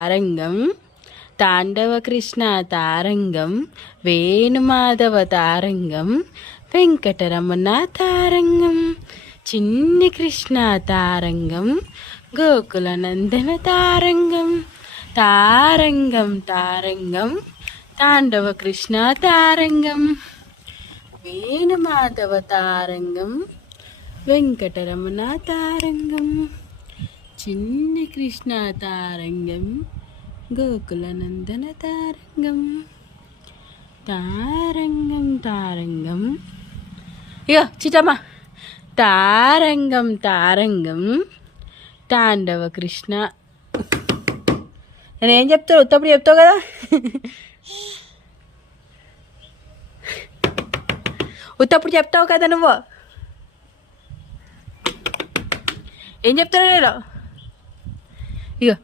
తారంగం తాండవ కృష్ణ తారంగం వేణుమాధవ తారంగం వెంకటరమణ తారంగం చిన్ని కృష్ణ తారంగం గోకుల నందన తారంగం తారంగం తారంగం తాండవ కృష్ణ తారంగం వేణుమాధవ తారంగం వెంకటరమణ తారంగం చిన్ని కృష్ణ తారంగం గోకుల నందన తారంగం తారంగం తారంగం ఇగో చిట్టమ్మ తారంగం తారంగం తాండవ కృష్ణ నేనేం చెప్తావు ఉత్తప్పుడు చెప్తావు కదా ఉత్తప్పుడు చెప్తావు కదా నువ్వు ఏం చెప్తావు నేను ఇగో